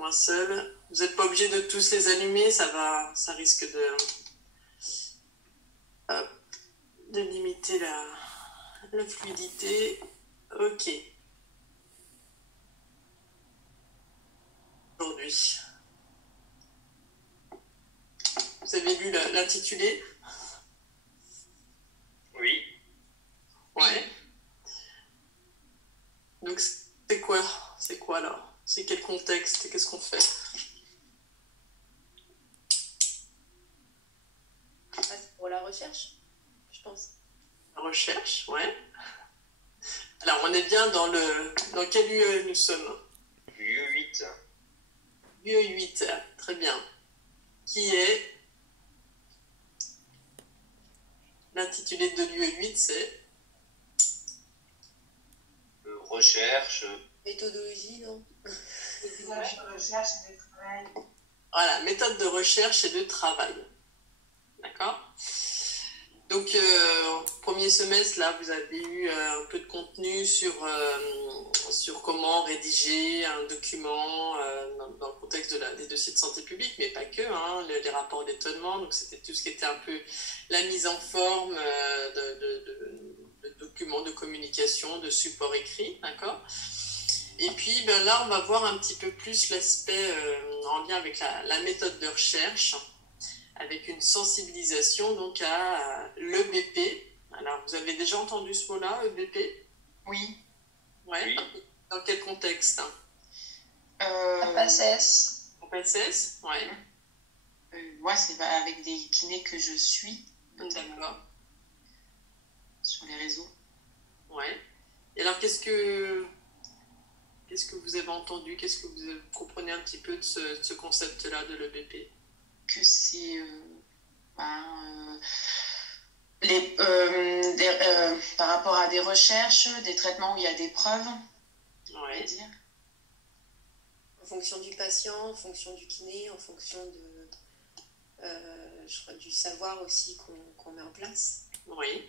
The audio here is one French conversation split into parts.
comme un seul. Vous n'êtes pas obligé de tous les allumer, ça risque hop, de limiter la fluidité. Ok. Aujourd'hui. Vous avez lu l'intitulé? Oui. Ouais. Donc c'est quoi? C'est quoi alors? C'est quel contexte et qu'est-ce qu'on fait? C'est pour la recherche, je pense. La recherche, ouais. Alors on est bien dans quel UE nous sommes? UE8. UE8, très bien. Qui est l'intitulé de l'UE8, c'est Recherche. Méthodologie, non? Méthode de recherche et de travail. voilà, méthode de recherche et de travail. D'accord? Donc, premier semestre, là, vous avez eu un peu de contenu sur comment rédiger un document dans le contexte des dossiers de santé publique, mais pas que, hein, les rapports d'étonnement. Donc, c'était tout ce qui était un peu la mise en forme de documents de communication, de support écrit, d'accord? Et puis, ben, là, on va voir un petit peu plus l'aspect en lien avec la méthode de recherche, avec une sensibilisation donc à l'EBP. Alors, vous avez déjà entendu ce mot-là, EBP? Oui. Ouais. Oui. Dans quel contexte? La PACES. En PSS? Ouais. Moi, c'est avec des kinés que je suis, D'accord. sur les réseaux. Ouais. Et alors, qu'est-ce que vous avez entendu? Qu'est-ce que vous comprenez un petit peu de ce concept-là de l'EBP? Que c'est par rapport à des recherches, des traitements où il y a des preuves, on va Ouais. dire. En fonction du patient, en fonction du kiné, en fonction je crois, du savoir aussi qu'on met en place. Oui.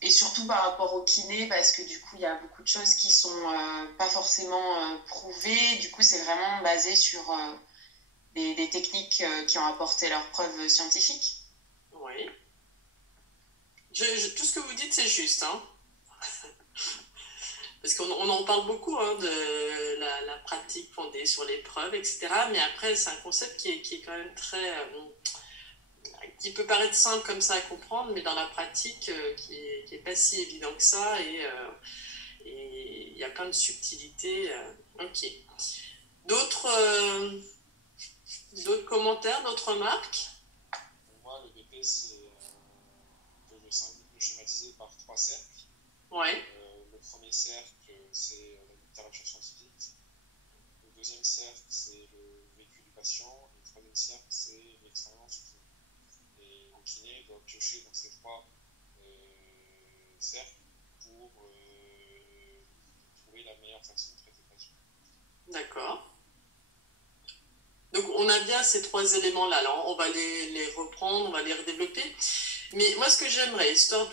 Et surtout par rapport au kiné, parce que du coup, il y a beaucoup de choses qui sont pas forcément prouvées. Du coup, c'est vraiment basé sur des techniques qui ont apporté leurs preuves scientifiques. Oui. Tout ce que vous dites, c'est juste, hein. Parce qu'on en parle beaucoup, hein, de la pratique fondée sur les preuves, etc. Mais après, c'est un concept qui est quand même très... qui peut paraître simple comme ça à comprendre, mais dans la pratique, qui est pas si évident que ça. Et il y a plein de subtilités. Ok. D'autres commentaires, d'autres remarques? Pour moi, le BP, c'est le schématiser par 3 cercles. Ouais. Le premier cercle, c'est la littérature scientifique. Le deuxième cercle, c'est le vécu du patient. Et le troisième cercle, c'est l'expérience du kiné. Et le kiné doit piocher dans ces 3 cercles pour trouver la meilleure façon de traiter le patient. D'accord. Donc on a bien ces 3 éléments-là. Alors on va les reprendre, on va les redévelopper. Mais moi, ce que j'aimerais, histoire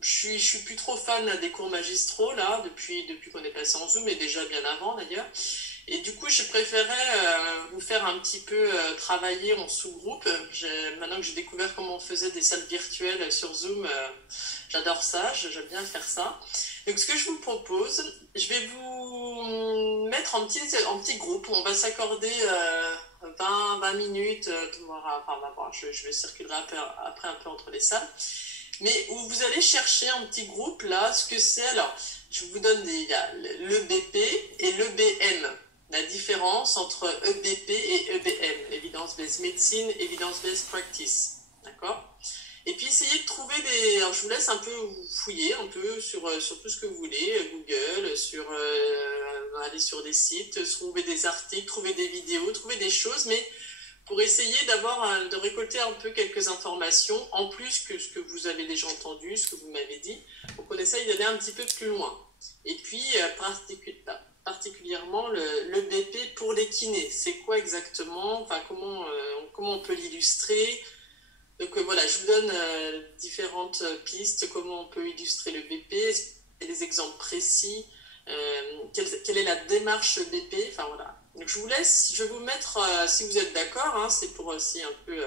je suis plus trop fan des cours magistraux, là, depuis qu'on est passé en Zoom, et déjà bien avant, d'ailleurs. Et du coup, je préférais vous faire un petit peu travailler en sous-groupe. Maintenant que j'ai découvert comment on faisait des salles virtuelles sur Zoom, j'adore ça, j'aime bien faire ça. Donc, ce que je vous propose, je vais vous mettre en petit groupe. On va s'accorder 20 minutes. Je circulerai après un peu entre les salles. Mais où vous allez chercher en petit groupe, là, ce que c'est. Alors, je vous donne il y a l'EBP et l'EBM. La différence entre EBP et EBM. Evidence-Based Medicine, Evidence-Based Practice. D'accord? Et puis, essayez de trouver alors, je vous laisse un peu fouiller un peu sur tout ce que vous voulez. Google, aller sur des sites, trouver des articles, trouver des vidéos, trouver des choses, mais pour essayer de récolter un peu quelques informations, en plus que ce que vous avez déjà entendu, ce que vous m'avez dit, pour qu'on essaye d'aller un petit peu plus loin. Et puis, particulièrement le BP pour les kinés. C'est quoi exactement? Enfin, comment on peut l'illustrer? Donc voilà, je vous donne différentes pistes, comment on peut illustrer le BP, des exemples précis, quelle est la démarche BP, enfin voilà. Donc je vais vous mettre, si vous êtes d'accord, hein, c'est pour aussi un peu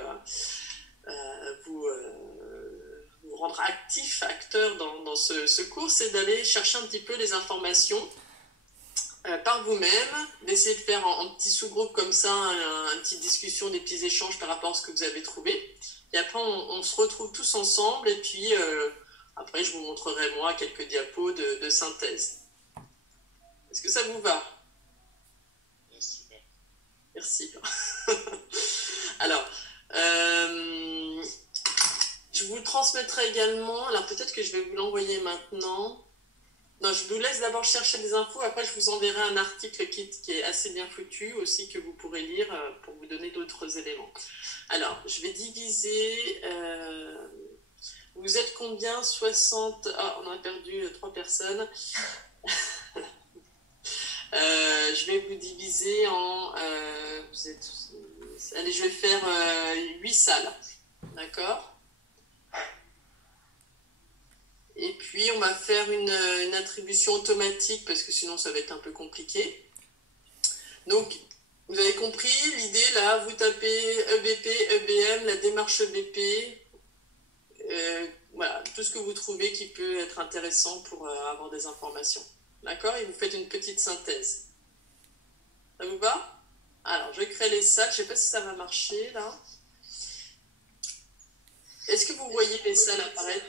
vous rendre actif, acteur dans ce cours, c'est d'aller chercher un petit peu les informations par vous-même, d'essayer de faire en petits sous-groupes comme ça, une petite discussion, des petits échanges par rapport à ce que vous avez trouvé. Et après, on se retrouve tous ensemble et puis après, je vous montrerai moi quelques diapos de synthèse. Est-ce que ça vous va? Yes, super. Merci. Alors, je vous le transmettrai également. Alors peut-être que je vais vous l'envoyer maintenant. Non, je vous laisse d'abord chercher des infos. Après, je vous enverrai un article qui est assez bien foutu aussi, que vous pourrez lire pour vous donner d'autres éléments. Alors, je vais diviser... vous êtes combien? 60... Ah, on a perdu 3 personnes. Je vais vous diviser en... vous êtes... Allez, je vais faire 8 salles. D'accord? Et puis, on va faire une attribution automatique parce que sinon, ça va être un peu compliqué. Donc, vous avez compris l'idée là, vous tapez EBP, EBM, la démarche EBP, voilà, tout ce que vous trouvez qui peut être intéressant pour avoir des informations. D'accord? Et vous faites une petite synthèse. Ça vous va? Alors, je vais créer les salles. Je ne sais pas si ça va marcher là. Est-ce que vous voyez les salles apparaître?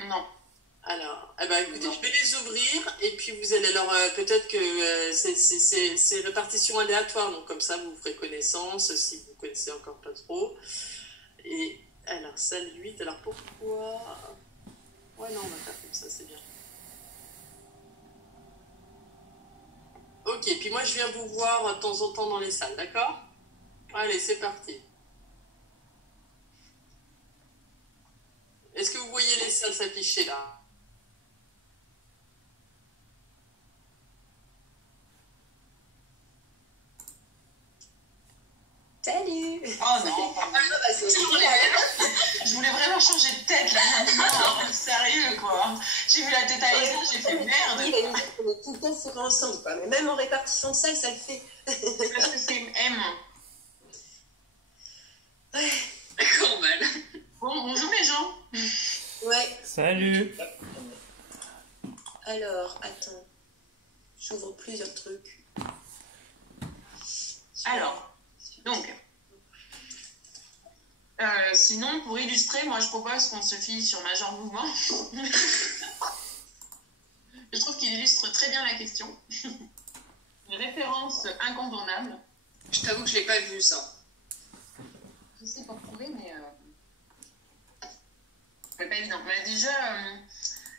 Non. Alors, eh ben, écoutez, je vais les ouvrir et puis vous allez... Alors, peut-être que c'est répartition aléatoire, donc comme ça, vous ferez connaissance si vous ne connaissez encore pas trop. Et alors, salle 8, alors pourquoi... Ouais, non, on va faire comme ça, c'est bien. Ok, puis moi, je viens vous voir de temps en temps dans les salles, d'accord? Allez, c'est parti. Est-ce que vous voyez les salles s'afficher là? Salut! Oh non, je voulais vraiment changer de tête là. Non, sérieux quoi. J'ai vu la tête à Lisa, j'ai fait merde. Il va nous dire qu'on est tout le temps fourrés ensemble, quoi. Mais même en répartition de salles, ça le fait. Parce que c'est M. D'accord, mal. Bon, bonjour les gens. Ouais. Salut. Alors, attends. J'ouvre plusieurs trucs. Alors, donc, sinon, pour illustrer, moi je propose qu'on se fie sur Major Mouvement. Je trouve qu'il illustre très bien la question. Une référence incontournable. Je t'avoue que je l'ai pas vu, ça. Je sais pas trouver, mais c'est pas évident. Mais déjà,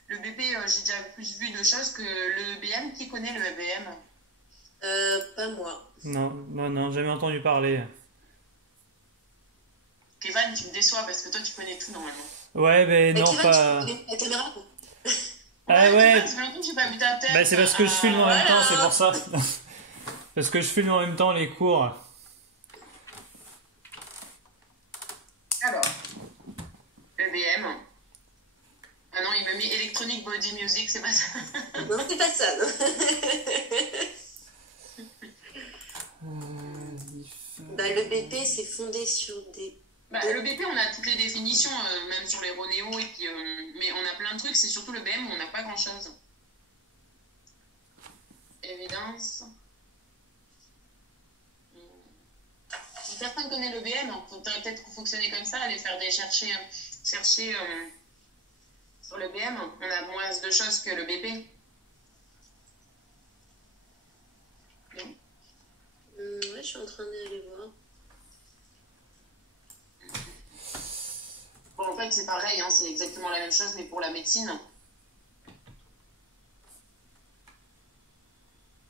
le BP, j'ai déjà plus vu de choses que le BM. Qui connaît le BM? Pas moi. Non, jamais entendu parler. Kevin, tu me déçois parce que toi, tu connais tout normalement. Ouais, mais non, Kevin, pas... tu connais la caméra, quoi. Ah ouais, Ça fait longtemps que j'ai pas vu ta tête. bah, c'est parce que je filme en même voilà. temps, c'est pour ça. Parce que je filme en même temps les cours. Alors, EBM. Ah non, il m'a mis Electronic Body Music, c'est pas ça. Non, c'est pas ça, non. Bah, le BP, c'est fondé sur des... Bah, le BP, on a toutes les définitions, même sur les Ronéo, et puis, mais on a plein de trucs, c'est surtout le BM où on n'a pas grand-chose. Évidence. Si personne connaît le BM, on pourrait peut-être fonctionner comme ça, aller faire des chercher sur le BM. On a moins de choses que le BP. Non. Ouais, je suis en train d'aller voir. Bon, en fait, c'est pareil, hein, c'est exactement la même chose, mais pour la médecine.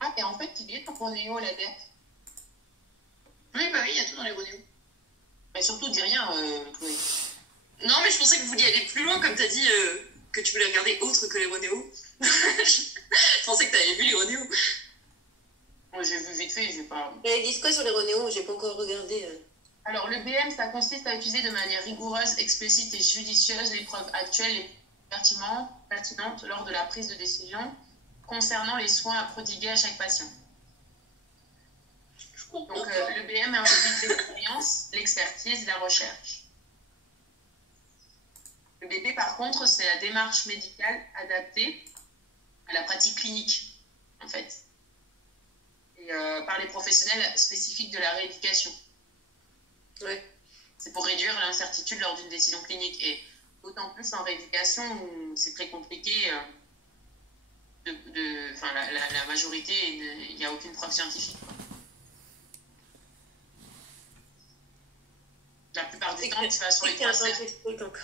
Ah, et en fait, il y a le Ronéo, la DEP. Oui, bah oui, il y a tout dans les Ronéo. Mais surtout, dis rien, Chloé. Non, mais je pensais que vous vouliez aller plus loin, comme t'as dit que tu voulais regarder autre que les Ronéo. Je pensais que t'avais vu les Ronéo. Moi, j'ai vu vite fait, je vais pas... Mais ils disent quoi sur les Ronéo? J'ai pas encore regardé. Alors, le BM, ça consiste à utiliser de manière rigoureuse, explicite et judicieuse les preuves actuelles, les pertinentes lors de la prise de décision concernant les soins à prodiguer à chaque patient. Je comprends. Donc, le BM implique l'expérience, l'expertise, la recherche. Le BP, par contre, c'est la démarche médicale adaptée à la pratique clinique, en fait, et par les professionnels spécifiques de la rééducation. Ouais. C'est pour réduire l'incertitude lors d'une décision clinique, et d'autant plus en rééducation où c'est très compliqué. La majorité, il n'y a aucune preuve scientifique. La plupart du temps, tu vas sur les Qui a trois inventé ce truc encore?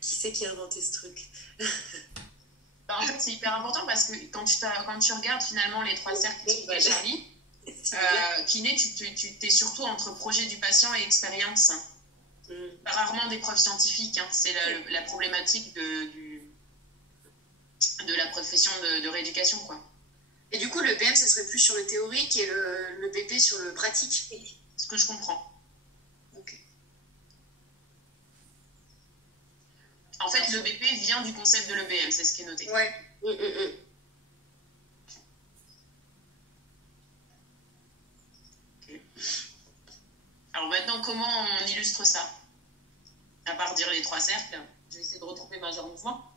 Qui c'est qui a inventé ce truc? En fait, c'est hyper important parce que quand tu regardes finalement les trois cercles qu'expliquait Charlie, kiné, tu t'es surtout entre projet du patient et expérience. Pas rarement des preuves scientifiques. C'est la problématique de la profession de rééducation, quoi. Et du coup, le BM, ce serait plus sur le théorique et le BP sur le pratique. Ce que je comprends. Ok. En fait, le BP vient du concept de l'EBM, c'est ce qui est noté. Ouais. Okay. Alors maintenant, comment on illustre ça? À part dire les trois cercles, je vais essayer de retrouver Majeur Mouvement.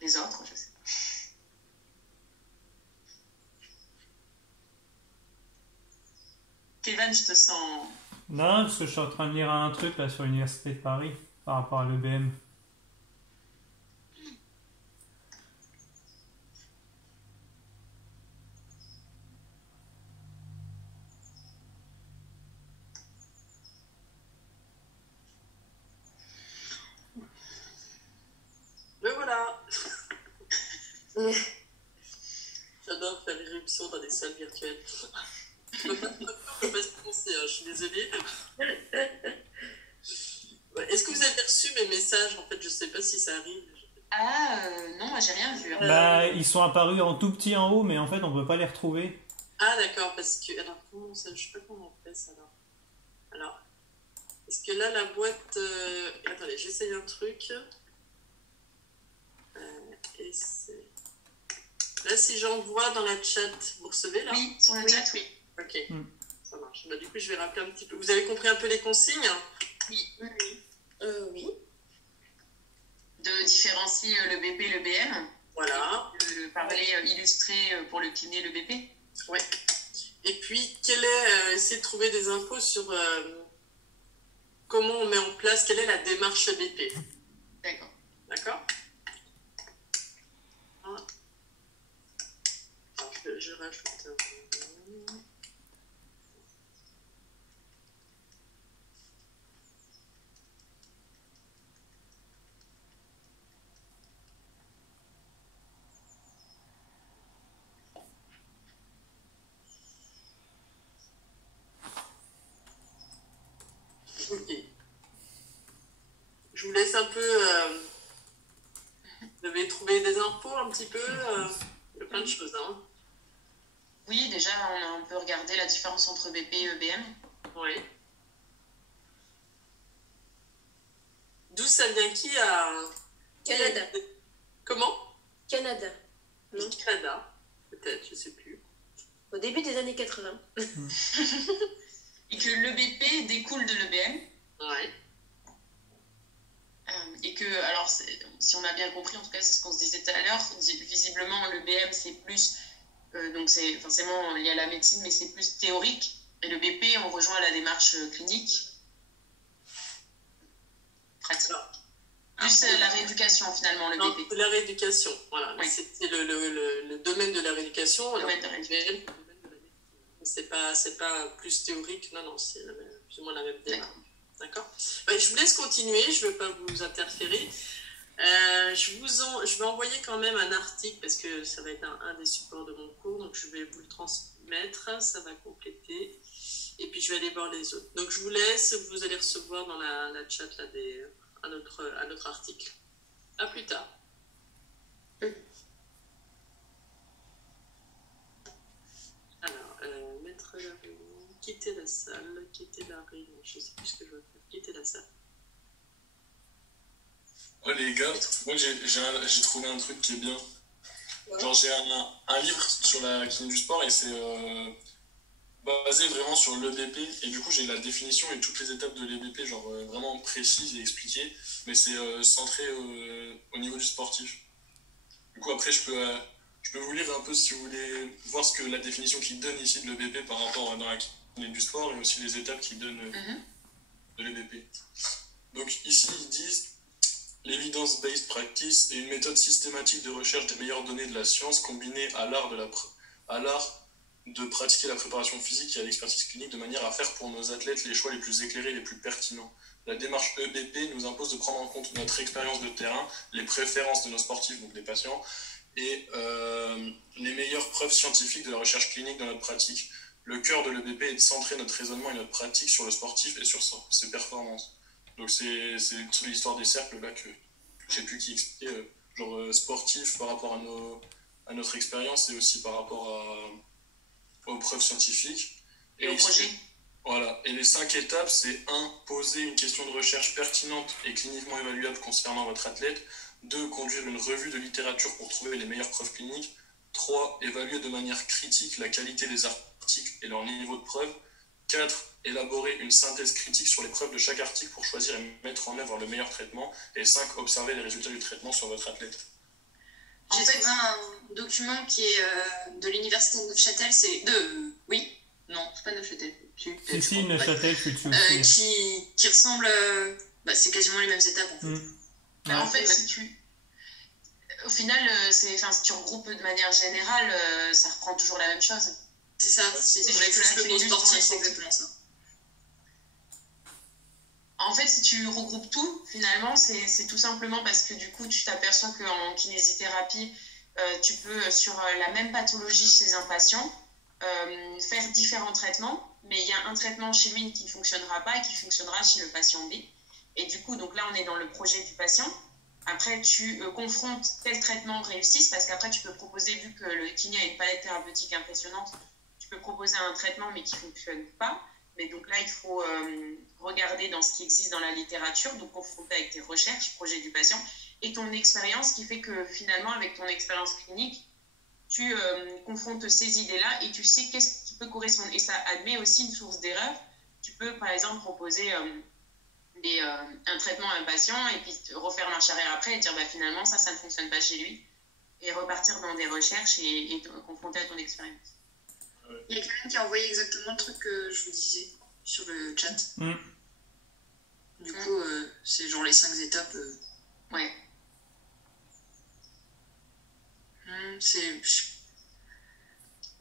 Les autres, je sais pas. Kevin, je te sens... Non, parce que je suis en train de lire un truc là sur l'Université de Paris par rapport à l'EBM. Mais voilà. J'adore faire irruption dans des salles virtuelles. Je peux pas se prononcer, je suis désolée. Ouais, est-ce que vous avez reçu mes messages? En fait, je sais pas si ça arrive. non, moi j'ai rien vu. Bah, ils sont apparus en tout petit en haut, mais en fait, on peut pas les retrouver. Ah d'accord, parce que... Alors, comment ça... Je sais pas comment on fait ça, là. Alors, parce que là, la boîte... Attendez, j'essaye un truc. Et c'est... Là, si j'envoie dans la chat, vous recevez, là? Oui, sur le chat, oui. Ok, ça marche. Bah, du coup, je vais rappeler un petit peu. Vous avez compris un peu les consignes? Oui. Oui. De différencier le BP et le BM. Voilà. De parler illustré pour le kiné et le BP. Ouais. Et puis, essayer de trouver des infos sur comment on met en place, quelle est la démarche BP. D'accord. D'accord? Alors, je rajoute un... Ok. Je vous laisse un peu... Vous devez trouver des infos un petit peu. Il y a plein de choses, hein. Oui, déjà, on a un peu regardé la différence entre BP et EBM. Oui. D'où ça vient? Qui a... Canada. Comment? Canada. Non. Canada, peut-être, je sais plus. Au début des années 80. Et que l'EBP découle de l'EBM. Ouais. Et que, alors, si on a bien compris, en tout cas, c'est ce qu'on se disait tout à l'heure, visiblement, l'EBM, c'est plus... donc, c'est forcément lié à la médecine, mais c'est plus théorique. Et le BP, on rejoint la démarche clinique. Pratique. Plus la rééducation, finalement, le BP. La rééducation, voilà. Oui. C'est le domaine de la rééducation. Le domaine de la rééducation. C'est pas plus théorique, non, c'est plus ou moins la même démarche. D'accord. Je vous laisse continuer, je ne veux pas vous interférer. Je vais envoyer quand même un article parce que ça va être un des supports de mon cours, donc je vais vous le transmettre, ça va compléter. Et puis je vais aller voir les autres. Donc je vous laisse, vous allez recevoir dans la chat là, un autre article. À plus tard. Alors, mettre la réunion, quitter la salle, quitter la réunion. Je sais plus ce que je veux faire. Quitter la salle. Oh les gars, moi j'ai trouvé un truc qui est bien. Ouais. Genre j'ai un livre sur la kiné du sport et c'est basé vraiment sur l'EBP et du coup j'ai la définition et toutes les étapes de l'EBP genre vraiment précises et expliquées, mais c'est centré au niveau du sportif. Du coup après je peux vous lire un peu si vous voulez voir ce que la définition qu'il donne ici de l'EBP par rapport dans la kiné du sport et aussi les étapes qu'il donne de l'EBP. Donc ici ils disent l'evidence-based practice est une méthode systématique de recherche des meilleures données de la science combinée à l'art de pratiquer la préparation physique et à l'expertise clinique de manière à faire pour nos athlètes les choix les plus éclairés et les plus pertinents. La démarche EBP nous impose de prendre en compte notre expérience de terrain, les préférences de nos sportifs, donc des patients, et les meilleures preuves scientifiques de la recherche clinique dans notre pratique. Le cœur de l'EBP est de centrer notre raisonnement et notre pratique sur le sportif et sur ses performances. Donc c'est toute l'histoire des cercles là que j'ai pu qui expliquer, sportif par rapport à notre expérience et aussi par rapport aux preuves scientifiques. Et au projet. Voilà. Et les 5 étapes, c'est 1. Poser une question de recherche pertinente et cliniquement évaluable concernant votre athlète. 2. Conduire une revue de littérature pour trouver les meilleures preuves cliniques. 3. Évaluer de manière critique la qualité des articles et leur niveau de preuve. 4. Élaborer une synthèse critique sur les preuves de chaque article pour choisir et mettre en œuvre le meilleur traitement. Et 5. Observer les résultats du traitement sur votre athlète. J'ai trouvé un document qui est de l'université de Neuchâtel, c'est de... Oui, non, c'est pas Neuchâtel. Si, Neuchâtel, je suis dessus aussi. Qui ressemble... c'est quasiment les mêmes étapes, en fait. Ouais. En fait, au final, si tu regroupes de manière générale, ça reprend toujours la même chose. C'est ça, c'est juste le mot sportif, c'est exactement ça. En fait, si tu regroupes tout, finalement, c'est tout simplement parce que du coup, tu t'aperçois qu'en kinésithérapie, tu peux, sur la même pathologie chez un patient, faire différents traitements, mais il y a un traitement chez lui qui ne fonctionnera pas et qui fonctionnera chez le patient B. Et du coup, donc là, on est dans le projet du patient. Après, tu confrontes quel traitement réussisse, parce qu'après, tu peux proposer, vu que le kiné a une palette thérapeutique impressionnante, tu peux proposer un traitement, mais qui ne fonctionne pas. Mais donc là, il faut regarder dans ce qui existe dans la littérature, donc confronter avec tes recherches, projet du patient, et ton expérience, qui fait que finalement, avec ton expérience clinique, tu confrontes ces idées-là et tu sais qu'est-ce qui peut correspondre. Et ça admet aussi une source d'erreur. Tu peux, par exemple, proposer un traitement à un patient et puis refaire marche arrière après et dire finalement, ça ne fonctionne pas chez lui. Et repartir dans des recherches et te confronter à ton expérience. Il y a quelqu'un qui a envoyé exactement le truc que je vous disais sur le chat. Du coup, c'est genre les 5 étapes. Ouais. Je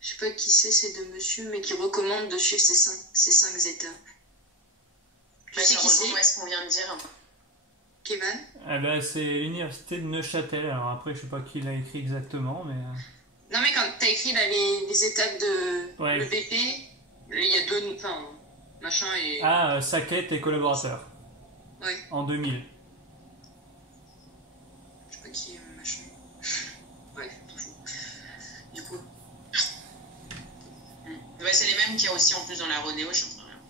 sais pas qui c'est de monsieur, mais qui recommande de suivre ces 5 étapes. Tu sais qui c'est? Est-ce qu'on vient de dire? Kevin? C'est l'université de Neuchâtel. Alors après, je sais pas qui l'a écrit exactement, mais... Non, mais quand t'as écrit là, les étapes de l'EBP, il y a 2... Enfin, machin et... Sackett et collaborateurs. Ouais. En 2000. Je sais pas qui est machin. Ouais, toujours. Du coup... c'est les mêmes qu'il y a aussi en plus dans la Rodéo, je sais rien.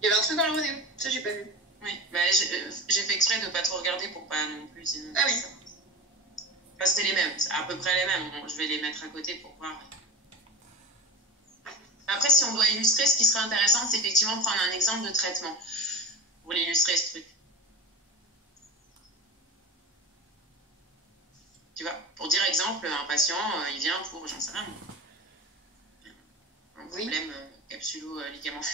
Il y avait un truc dans la Rodéo, ça j'ai pas vu. Oui, j'ai fait exprès de pas trop regarder pour pas non plus... Sinon, ah oui. C'était les mêmes, à peu près les mêmes. Bon, je vais les mettre à côté pour voir. Après, si on doit illustrer, ce qui serait intéressant, c'est effectivement prendre un exemple de traitement pour l'illustrer, ce truc. Tu vois, pour dire exemple, un patient, il vient pour, j'en sais rien, un problème capsulo-ligamentaire.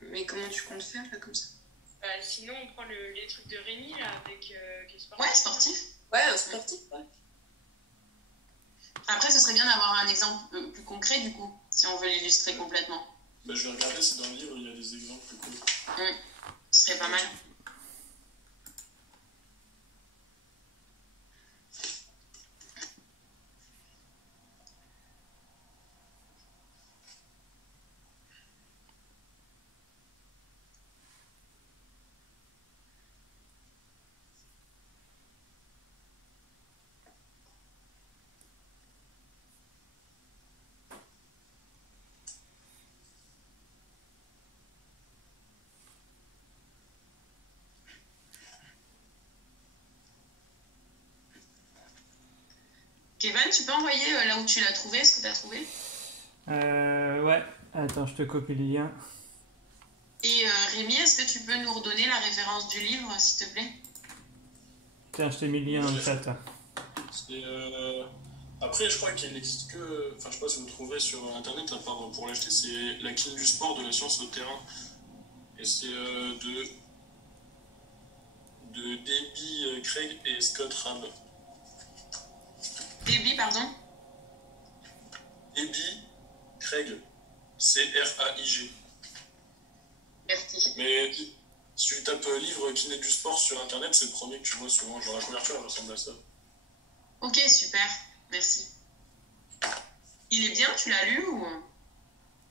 Mais comment tu comptes faire, là, comme ça? Sinon, on prend les trucs de Rémi, là, avec... qui est sportif. Ouais, sportif. Ouais, sportif, ouais. Après, ce serait bien d'avoir un exemple plus concret, du coup, si on veut l'illustrer complètement. Je vais regarder si dans le livre, il y a des exemples plus courts. Ce serait pas mal. Kevin, tu peux envoyer là où tu l'as trouvé, ce que tu as trouvé? Ouais. Attends, je te copie le lien. Et Rémi, est-ce que tu peux nous redonner la référence du livre, s'il te plaît? Tiens, je t'ai mis le lien dans le chat. Après, je crois qu'il n'existe que... Enfin, je sais pas si vous le trouvez sur Internet, à part pour l'acheter, c'est La King du sport, de la science au terrain. Et c'est de Debbie Craig et Scott Rabb. Debbie, pardon? Debbie Craig. C-R-A-I-G. Merci. Mais si tu tapes livre kiné du sport sur Internet, c'est le premier que tu vois souvent. Genre la couverture, elle ressemble à ça. Ok, super. Merci. Il est bien, tu l'as lu ou...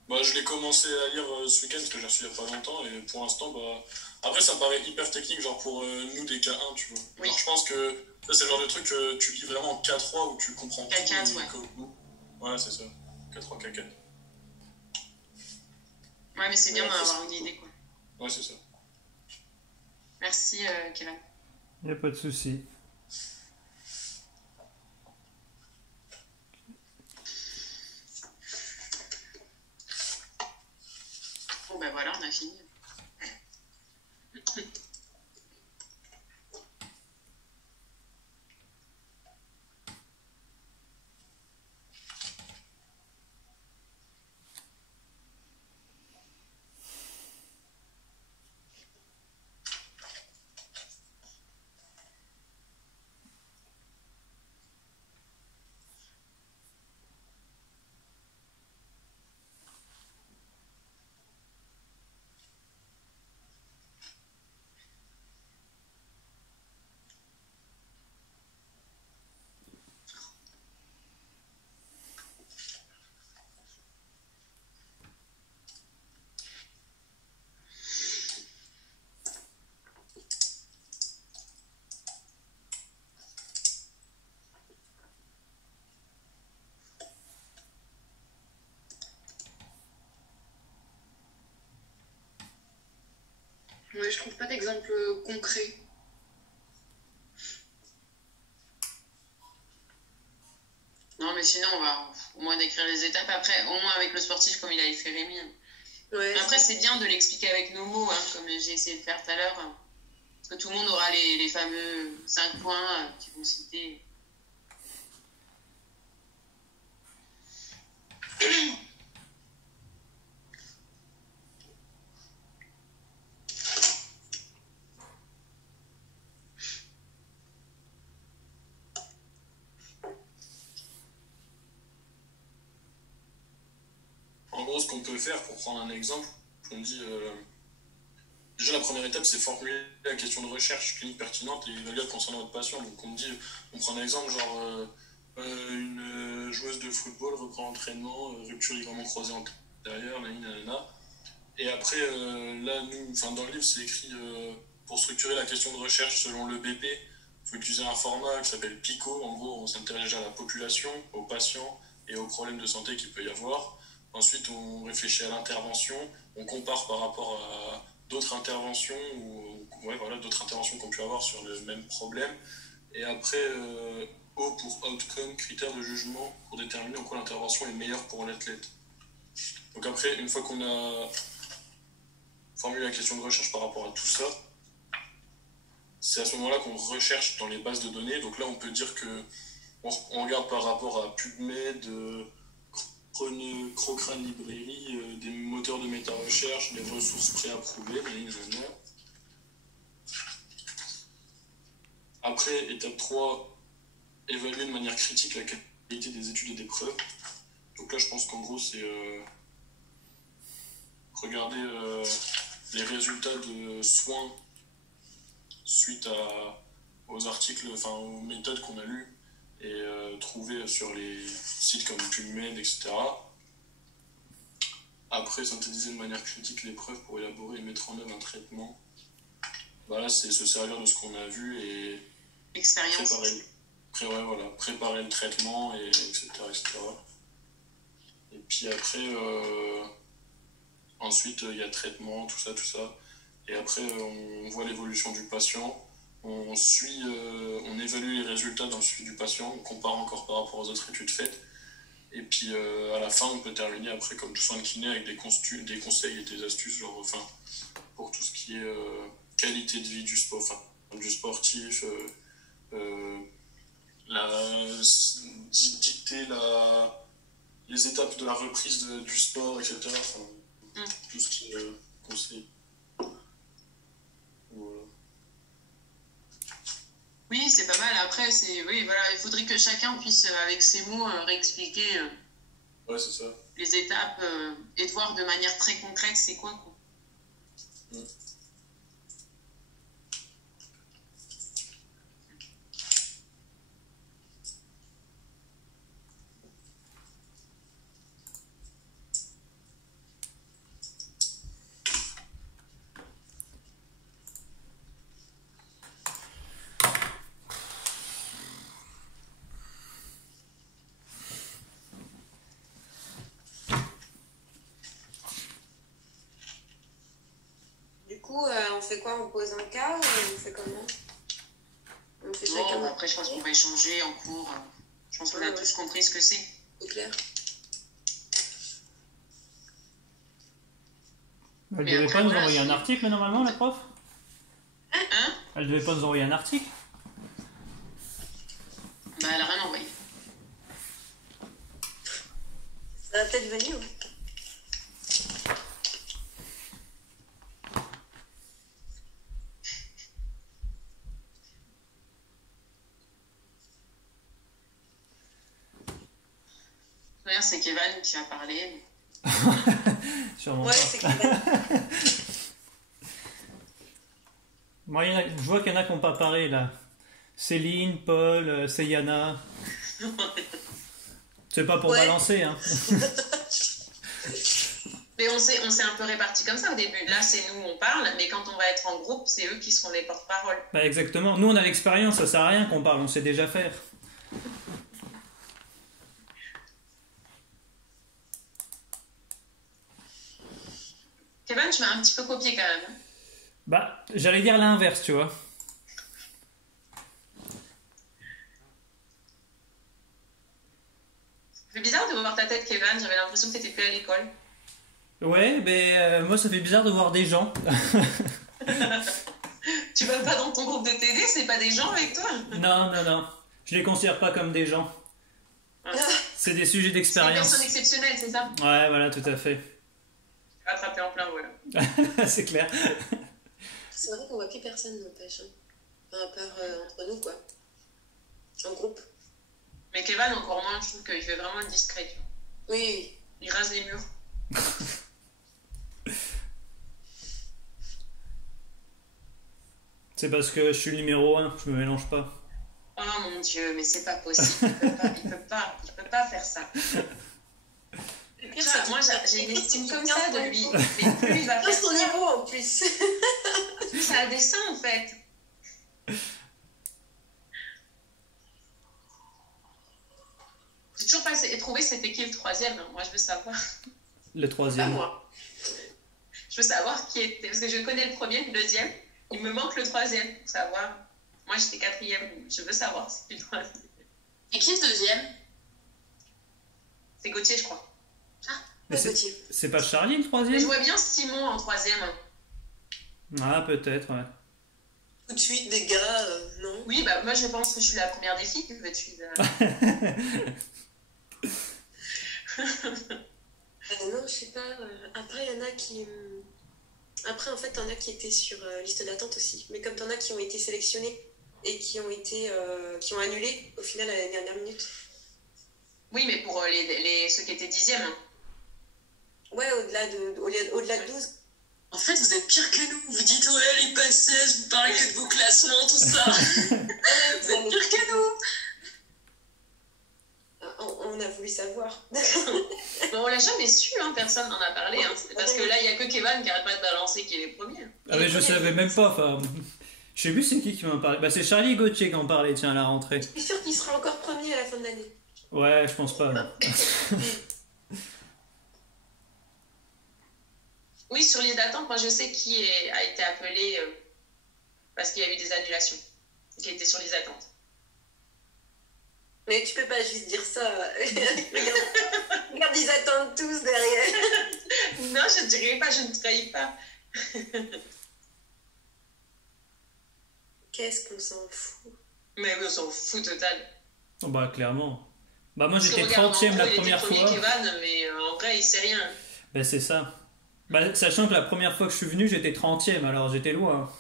Bah, je l'ai commencé à lire ce week-end parce que j'ai reçu il n'y a pas longtemps et pour l'instant, bah... Après, ça me paraît hyper technique, genre pour nous des K1, tu vois. Oui. Alors, je pense que ça, c'est le genre de truc que tu lis vraiment en K3 où tu comprends tout. K4, ouais. Ouais, c'est ça. K3, K4. Ouais, mais c'est bien d'en avoir une idée, quoi. Ouais, c'est ça. Merci, Kevin. Y a pas de souci. Bon, ben voilà, on a fini. Ouais, je trouve pas d'exemple concret. Non, mais sinon, on va au moins décrire les étapes. Après, au moins avec le sportif, comme il avait fait Rémi. Ouais. Après, c'est bien de l'expliquer avec nos mots, hein, comme j'ai essayé de faire tout à l'heure. Parce que tout le monde aura les fameux 5 points qui vont citer. En gros, ce qu'on peut faire pour prendre un exemple, on dit déjà la première étape c'est formuler la question de recherche clinique pertinente et évaluable concernant votre patient. Donc on prend un exemple genre une joueuse de football reprend l'entraînement, rupture ligament croisé antérieur, nanana. Et après là dans le livre c'est écrit pour structurer la question de recherche selon le BP, il faut utiliser un format qui s'appelle PICO. En gros, on s'intéresse déjà à la population, aux patients et aux problèmes de santé qu'il peut y avoir. Ensuite, on réfléchit à l'intervention, on compare par rapport à d'autres interventions d'autres interventions qu'on peut avoir sur le même problème. Et après, O pour outcome, critère de jugement pour déterminer en quoi l'intervention est meilleure pour l'athlète. Donc après, une fois qu'on a formulé la question de recherche par rapport à tout ça, c'est à ce moment-là qu'on recherche dans les bases de données. Donc là, on peut dire que on regarde par rapport à PubMed, Cochrane Librairie, des moteurs de méta-recherche, des ressources préapprouvées, Après, étape 3, évaluer de manière critique la qualité des études et des preuves. Donc là, je pense qu'en gros, c'est regarder les résultats de soins suite aux articles, aux méthodes qu'on a lues et trouver sur les sites comme PubMed, etc. Après, synthétiser de manière critique les preuves pour élaborer et mettre en œuvre un traitement. Bah là, c'est se servir de ce qu'on a vu et Expérience. préparer le traitement, etc., etc. Et puis après, ensuite, il y a traitement, tout ça. Et après, on voit l'évolution du patient. on évalue les résultats dans le suivi du patient, on compare encore par rapport aux autres études faites. Et puis à la fin, on peut terminer après comme tout soin de kiné avec des conseils et des astuces, genre, enfin, pour tout ce qui est qualité de vie du sport, enfin, du sportif, dicter les étapes de la reprise du sport, etc. Enfin, tout ce qui est conseil. Voilà. Oui, c'est pas mal. Après, oui, voilà, il faudrait que chacun puisse, avec ses mots, réexpliquer Ouais, c'est ça. les étapes et de voir de manière très concrète c'est quoi. Du coup, on fait quoi? On pose un cas ou on fait comment? On fait chacun. Bon, après, je pense qu'on va échanger en cours. Je pense qu'on a tous compris ce que c'est. C'est clair. Elle Mais devait après, pas nous voilà, envoyer un article normalement, la prof? Hein? Elle devait pas nous envoyer un article? Bah, elle a rien envoyé. Ça va peut-être venir. D'ailleurs, c'est Kevin qui va parler. Sûrement Ouais, pas. c'est clair. Moi, je vois qu'il y en a qui n'ont pas parlé là. Céline, Paul, Seyana. C'est pas pour Ouais. balancer, hein. Mais on s'est un peu répartis comme ça au début. Là, c'est nous, on parle, mais quand on va être en groupe, c'est eux qui seront les porte-parole. Bah, exactement. Nous, on a l'expérience, ça sert à rien qu'on parle, on sait déjà faire. Kevin, tu m'as un petit peu copié quand même. Bah, j'allais dire l'inverse, tu vois. C'est bizarre de voir ta tête, Kevin. J'avais l'impression que t'étais plus à l'école. Ouais, mais moi, ça fait bizarre de voir des gens. Tu vas pas dans ton groupe de TD, c'est pas des gens avec toi? Non, non, non. Je les considère pas comme des gens. C'est des sujets C'est une d'expérience. personne exceptionnelle, c'est ça? Ouais, voilà, tout à fait. Rattrapé en plein vol. C'est clair. C'est vrai qu'on voit plus personne, n'empêche. Hein. Enfin, à part entre nous, quoi. En groupe. Mais Kevin, encore moins, je trouve qu'il fait vraiment le discret. Tu vois. Oui. Il rase les murs. C'est parce que je suis le numéro 1, je me mélange pas. Oh mon Dieu, mais c'est pas possible. Il peut pas faire ça. Le pire, Tu vois, c'est moi, j'ai une estime comme ça de lui. Mais plus il va faire Plus son ça, niveau, en plus. plus ça a des seins, en fait. J'ai toujours pas trouvé c'était qui le troisième. Hein. Moi, je veux savoir. Le Pas troisième. moi. Je veux savoir qui était. Parce que je connais le premier, le deuxième. Il me manque le troisième pour savoir. Moi, j'étais quatrième. Je veux savoir c'est qui le troisième. Et qui est le deuxième? C'est Gauthier, je crois. Mais Ouais, Gauthier. c'est pas Charlie le Mais je troisième? vois bien Simon en troisième. Ah, peut-être, ouais. Tout de suite, des gars, non. Oui, bah moi, je pense que je suis la première des filles qui veut suivre. Non, je sais pas. Après, il y en a qui. Après, en fait, t'en as qui étaient sur liste d'attente aussi. Mais comme t'en as qui ont été sélectionnés et qui ont annulé au final à la dernière minute. Oui, mais pour ceux qui étaient dixièmes. Hein. Ouais, au-delà de 12. En fait, vous êtes pire que nous. Vous dites, ouais, les passeuses, vous parlez que de vos classements, tout ça. Vous êtes pire que nous. On a voulu savoir. Bon, on l'a jamais su, hein, personne n'en a parlé. Hein. C'est parce que là, il n'y a que Kevin qui arrête pas de balancer qui est les premiers. Ah, mais je savais même pas, enfin. Je sais plus c'est qui m'en parlait. Bah, c'est Charlie et Gauthier qui en parlait, tiens, à la rentrée. Je suis sûre qu'il sera encore premier à la fin de l'année. Ouais, je pense pas. Non. Oui, sur liste d'attente, moi je sais qui a été appelé parce qu'il y a eu des annulations. qui était sur liste d'attente. Mais tu peux pas juste dire ça. Regarde, ils attendent tous derrière. Non, je ne dirais pas, je ne trahis pas. Qu'est-ce qu'on s'en fout? Mais oui, on s'en fout total. Oh, bah, clairement. Bah, moi, Parce que j'étais regarde, 30e en la gros, première il était premier fois. Kevin, mais en vrai, il sait rien. Bah, c'est ça. Bah, sachant que la première fois que je suis venu, j'étais 30e, alors j'étais loin.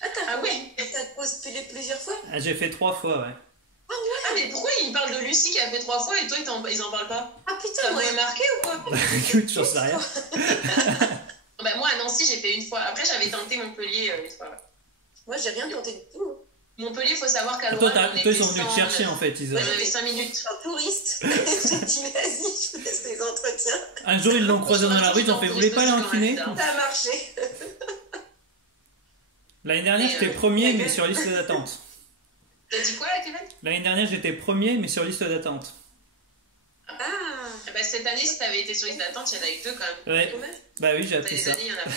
Ah oui. T'as postulé plusieurs fois? Ah, j'ai fait 3 fois, ouais. Ah, mais pourquoi ils parlent de Lucie qui a fait 3 fois et toi, ils en parlent pas? Ah putain, Ça moi. m'a marqué ou quoi? Écoute, j'en sais rien. Bah, moi, à Nancy, j'ai fait une fois. Après, j'avais tenté Montpellier une fois. Moi, j'ai rien tenté du tout. Montpellier, il faut savoir qu'à Toi, l'oral, on ils était sont venus te chercher, en fait. Ouais, on avait 5 minutes. Je suis un touriste. J'ai dit, vas-y, je fais des entretiens. Un jour, ils l'ont croisé dans la rue, ils ont fait, vous voulez pas aller en kiné? Ça a marché. L'année dernière, j'étais premier, mais sur liste d'attente. T'as dit quoi, là, Kevin? L'année dernière, j'étais premier, mais sur liste d'attente. Ah. Bah, cette année, si t'avais été sur liste d'attente, il y en a eu 2 quand même. Ouais. Bah oui, j'ai T'as appris des ça. années, il y en a pas.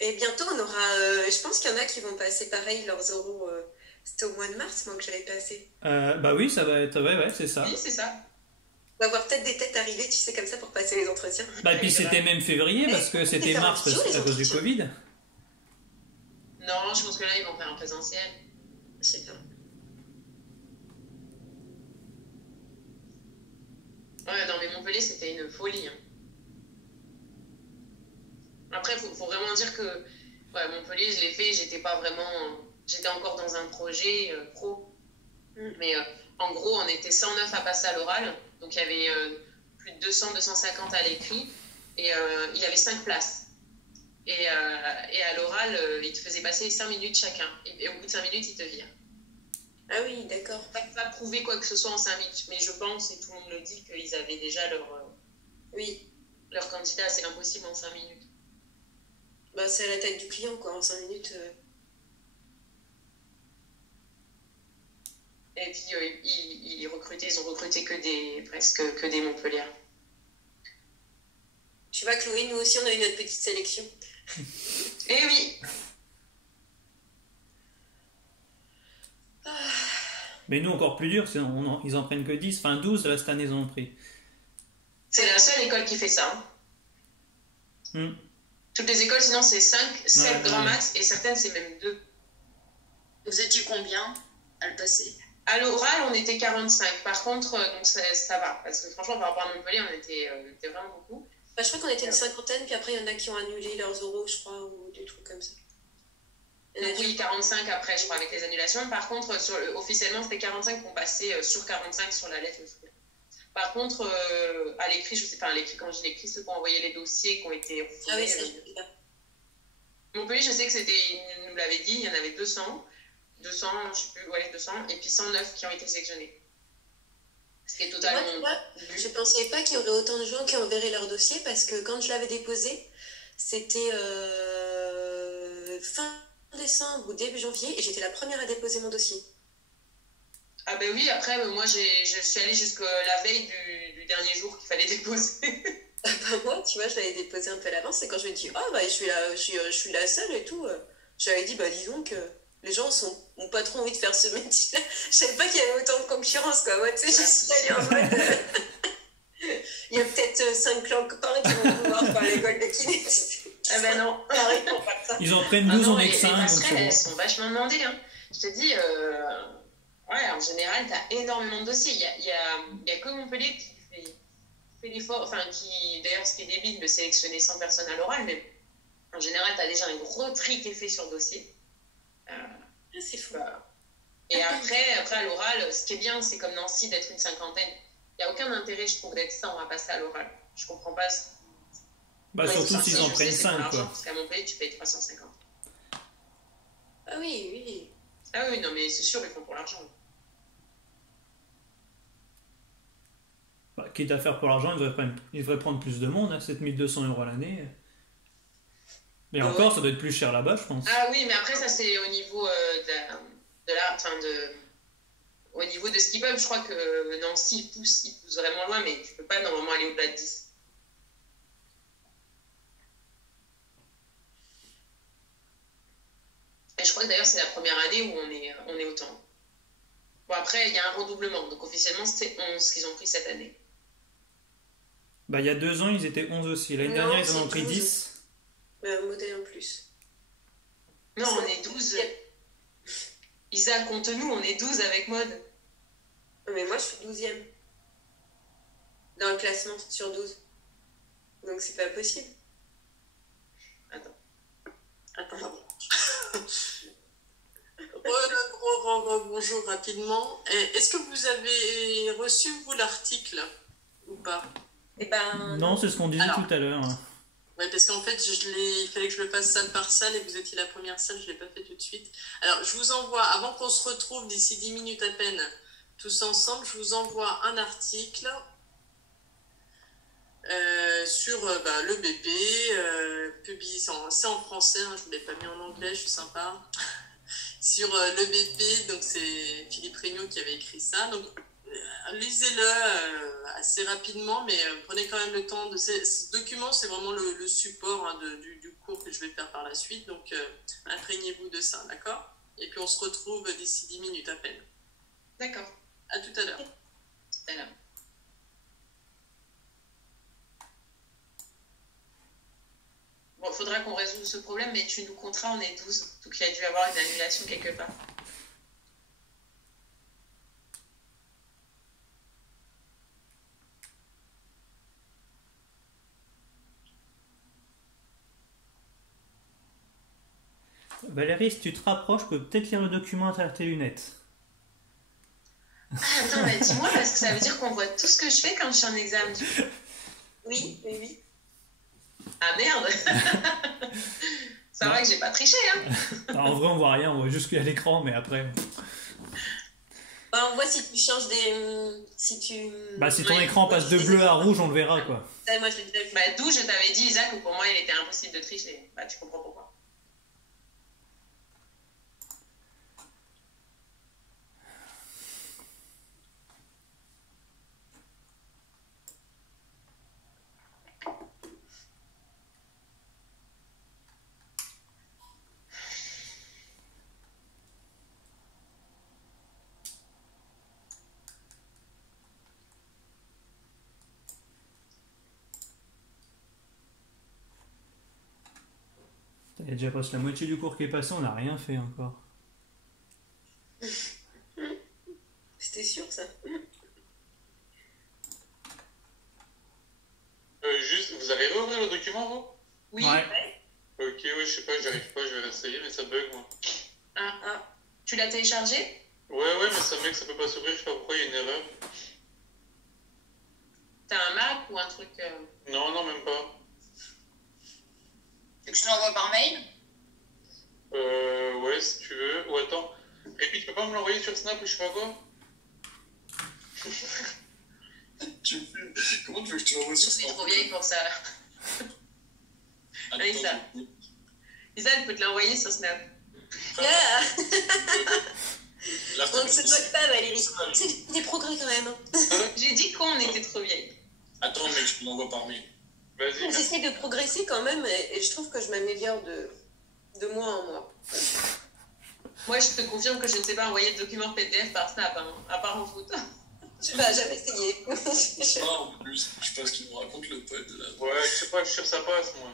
Et bientôt, on aura. Je pense qu'il y en a qui vont passer pareil leurs oraux. C'était au mois de mars, moi, que j'avais passé. Bah oui, ça va être. Ouais, c'est ça. Oui, c'est ça. On va voir peut-être des têtes arriver, tu sais, comme ça, pour passer les entretiens. Bah, et puis c'était même février, parce que c'était mars à cause du Covid. Non, je pense que là, ils vont faire en présentiel. Je sais pas. Ouais, non, mais Montpellier, c'était une folie. Hein. Après, il faut vraiment dire que ouais, Montpellier, je l'ai fait, j'étais pas vraiment. J'étais encore dans un projet pro. Mais en gros, on était 109 à passer à l'oral. Donc, il y avait plus de 200-250 à l'écrit. Et il y avait 5 places. Et à l'oral, ils te faisaient passer 5 minutes chacun. Et au bout de 5 minutes, ils te virent. Ah oui, d'accord. Pas prouver quoi que ce soit en 5 minutes. Mais je pense, et tout le monde le dit, qu'ils avaient déjà leur candidat. C'est impossible en 5 minutes. Bah, c'est à la tête du client, quoi, en 5 minutes. Et puis, ils ont recruté presque que des Montpellier. Tu vois, Chloé, nous aussi, on a eu notre petite sélection. Eh oui. Mais nous, encore plus dur, ils en prennent que 10. Enfin, 12, là, cette année, ils en ont pris. C'est la seule école qui fait ça. Hein. Toutes les écoles, sinon, c'est 5, 7 grand max, et certaines, c'est même 2. Vous étiez combien à le passer? À l'oral, on était 45. Par contre, donc ça va. Parce que franchement, par rapport à Montpellier, on était vraiment beaucoup. Bah, je crois qu'on était une cinquantaine, puis après, il y en a qui ont annulé leurs oraux, je crois, ou des trucs comme ça. Donc, oui, 45 après, je crois, avec les annulations. Par contre, officiellement, c'était 45 qu'on passait sur 45 sur la lettre. Par contre, à l'écrit, je sais pas, à l'écrit, quand je dis l'écrit, ceux qui ont envoyé les dossiers qui ont été refoulés. Ah oui, ça, je sais pas. Montpellier, je sais que c'était, il nous l'avait dit, il y en avait 200, je sais plus, ouais, 200, et puis 109 qui ont été sélectionnés. Ce qui est totalement... Moi, je pensais pas qu'il y aurait autant de gens qui enverraient leur dossier, parce que quand je l'avais déposé, c'était fin décembre ou début janvier, et j'étais la première à déposer mon dossier. Ah ben oui, après, moi, je suis allée jusqu'à la veille du dernier jour qu'il fallait déposer. Bah moi, tu vois, je l'avais déposé un peu à l'avance, et quand je me dis, oh, bah, je suis la seule et tout, j'avais dit, bah, disons que les gens ont pas trop envie de faire ce métier-là. Je savais pas qu'il y avait autant de concurrence, quoi. Moi, tu sais, je suis allée en mode... Il y a peut-être 5 copains qui vont pouvoir faire l'école de kiné. Ah ben non. Ils en prennent 12 en médecin. Les passerelles, elles sont vachement demandées. Hein. Je te dis, ouais, en général, tu as énormément de dossiers. Il y a que Montpellier qui fait l'effort, enfin, qui, d'ailleurs, ce qui est débile de sélectionner 100 personnes à l'oral, mais en général, tu as déjà un gros tri qui est fait sur dossier. C'est fou. Et après, à l'oral, ce qui est bien, c'est comme Nancy d'être une cinquantaine. Il n'y a aucun intérêt, je trouve, d'être 100 à passer à l'oral. Je comprends pas. Bah, surtout s'ils en prennent 5, quoi. Parce qu'à Montpellier, tu payes 350. Ah oui, oui. Ah oui, non, mais c'est sûr, ils font pour l'argent. Bah, quitte à faire pour l'argent, ils devraient prendre plus de monde, hein, 7200 € à l'année. Mais encore, ça doit être plus cher là-bas, je pense. Ah oui, mais après, ça, c'est au niveau au niveau de ce qu'ils peuvent. Je crois que Nancy, ils poussent vraiment loin, mais tu peux pas normalement aller au-delà de 10. je crois que d'ailleurs, c'est la première année où on est autant. Bon, après, il y a un redoublement. Donc, officiellement, c'était 11 qu'ils ont pris cette année. Bah, il y a 2 ans, ils étaient 11 aussi. L'année Non, dernière, ils en ont c'est pris 12. 10. Un modèle en plus. Non, on est 12. Isa, compte-nous, on est 12 avec mode. Mais moi, je suis 12e. Dans le classement sur 12. Donc, c'est pas possible. Attends. Pardon. Bonjour rapidement. Est-ce que vous avez reçu, vous, l'article ou pas? Eh ben. Non, c'est ce qu'on disait Alors. tout à l'heure. Oui, parce qu'en fait, il fallait que je le fasse salle par salle et vous étiez la première salle, je ne l'ai pas fait tout de suite. Alors, je vous envoie, avant qu'on se retrouve d'ici 10 minutes à peine, tous ensemble, je vous envoie un article sur le BP, publié, c'est en français, hein, je ne vous l'ai pas mis en anglais, je suis sympa. Sur le BP, donc c'est Philippe Regnault qui avait écrit ça. Donc, lisez-le assez rapidement, mais prenez quand même le temps. Ce document, c'est vraiment le support hein, du cours que je vais faire par la suite. Donc, imprégnez-vous de ça, d'accord? Et puis, on se retrouve d'ici 10 minutes à peine. D'accord. À tout à l'heure. Tout à l'heure. Bon, il faudra qu'on résolve ce problème, mais tu nous compteras, on est 12. Donc, il y a dû y avoir une annulation quelque part. Valérie, si tu te rapproches, je peux peut-être lire le document à travers tes lunettes. Ah, attends, mais dis-moi, parce que ça veut dire qu'on voit tout ce que je fais quand je suis en examen. Oui, oui, oui. Ah merde. Ça va que j'ai pas triché, hein. Alors, en vrai, on voit rien, on voit juste qu'il y a l'écran, mais après. Bah, on voit si tu changes des. Si tu. Bah, si ton écran passe de bleu à rouge, on le verra, quoi. Ça, moi, je l'ai déjà vu. Bah, d'où je t'avais dit, Isaac, que pour moi, il était impossible de tricher. Bah, tu comprends pourquoi. Il y a déjà presque la moitié du cours qui est passé, on n'a rien fait encore. C'était sûr, ça. Juste, vous arrivez à ouvrir le document, vous? Oui. Ouais. Ok, ouais, je sais pas, j'arrive pas, je vais réessayer, mais ça bug, moi. Ah. Tu l'as téléchargé? Ouais, mais ça bug, ça peut pas s'ouvrir, je sais pas pourquoi, il y a une erreur. T'as un Mac ou un truc Non, même pas. Tu veux que je te l'envoie par mail? Ouais, si tu veux. Ou attends. Et puis, tu peux pas me l'envoyer sur Snap ou je sais pas quoi? Comment tu veux que je te l'envoie Je sur suis Snap? trop vieille pour ça. Allez, ça. Attends, Lisa, elle peut te l'envoyer sur Snap. Yeah. l'article, On ne se moque pas, Valérie. C'est des progrès quand même. J'ai dit qu'on était trop vieille. Attends, mec, je te l'envoie par mail. Vas-y, merci. J'essaie de progresser quand même et je trouve que je m'améliore de mois en mois. Moi, je te confirme que je ne sais pas envoyer de documents PDF par Snap, hein, à part en foot. Je vais jamais essayer. Ah, en plus, je sais pas ce qu'il nous raconte le poète de la. Ouais, je sais pas, je suis sûr que ça passe, moi.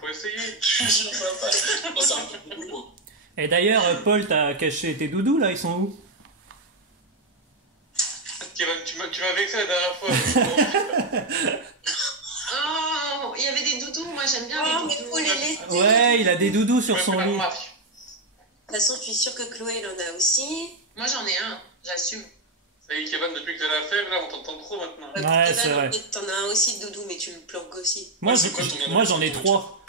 Faut essayer. Je suis sûr que ça passe. Non, c'est un peu beaucoup, moi. Et d'ailleurs, Paul, t'as caché tes doudous, là, ils sont où? Kevin, tu m'as vexé la dernière fois. Oh, il y avait des doudous, moi j'aime bien Oh, les mais doudous. faut les laisser. Ouais, il a des doudous sur son lit. De toute façon, je suis sûre que Chloé, elle en a aussi. Moi j'en ai un, j'assume. Ça y est, Kevin, depuis que t'as la fèvre, là, on t'entend trop maintenant. Ouais, c'est vrai. T'en as un aussi de doudou, mais tu le planques aussi. Moi, Ouais, c'est quoi ton moi j'en ai adresse? 3.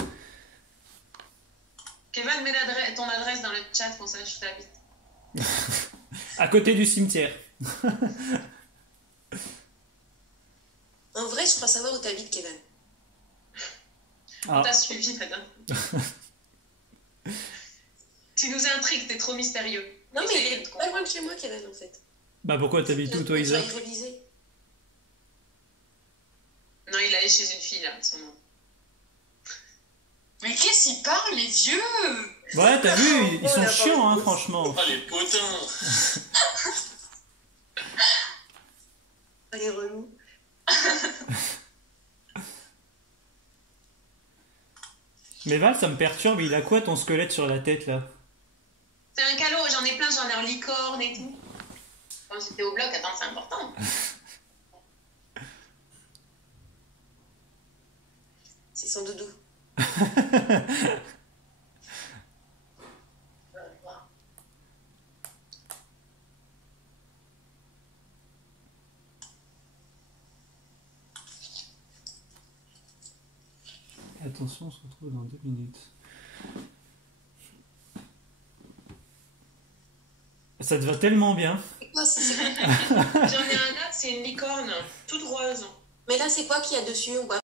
Kevin, mets ton adresse dans le chat, pour ça je t'habite. À côté du cimetière. En vrai, je crois savoir où t'habites, Kevin. Ah. T'as suivi, madame. Tu nous intrigues, t'es trop mystérieux. Non, mais il Essaye est de pas loin de chez moi, Kevin, en fait. Bah pourquoi t'habites où, toi, Isa? Il relisait. Non, il allait chez une fille, là, son nom. Mais qu'est-ce qu'il parle, les vieux? Ouais, t'as vu, ils On sont a chiants, pas hein, de franchement. Ah, les potins. Allez, remous. Mais Val, ça me perturbe, il a quoi ton squelette sur la tête, là? C'est un calot, j'en ai plein, j'en ai en licorne et tout. Quand j'étais au bloc, attends, c'est important. C'est son doudou. Attention, on se retrouve dans 2 minutes. Ça te va tellement bien. C'est quoi, c'est- J'en ai un autre, c'est une licorne, toute rose. Mais là, c'est quoi qu'il y a dessus? On voit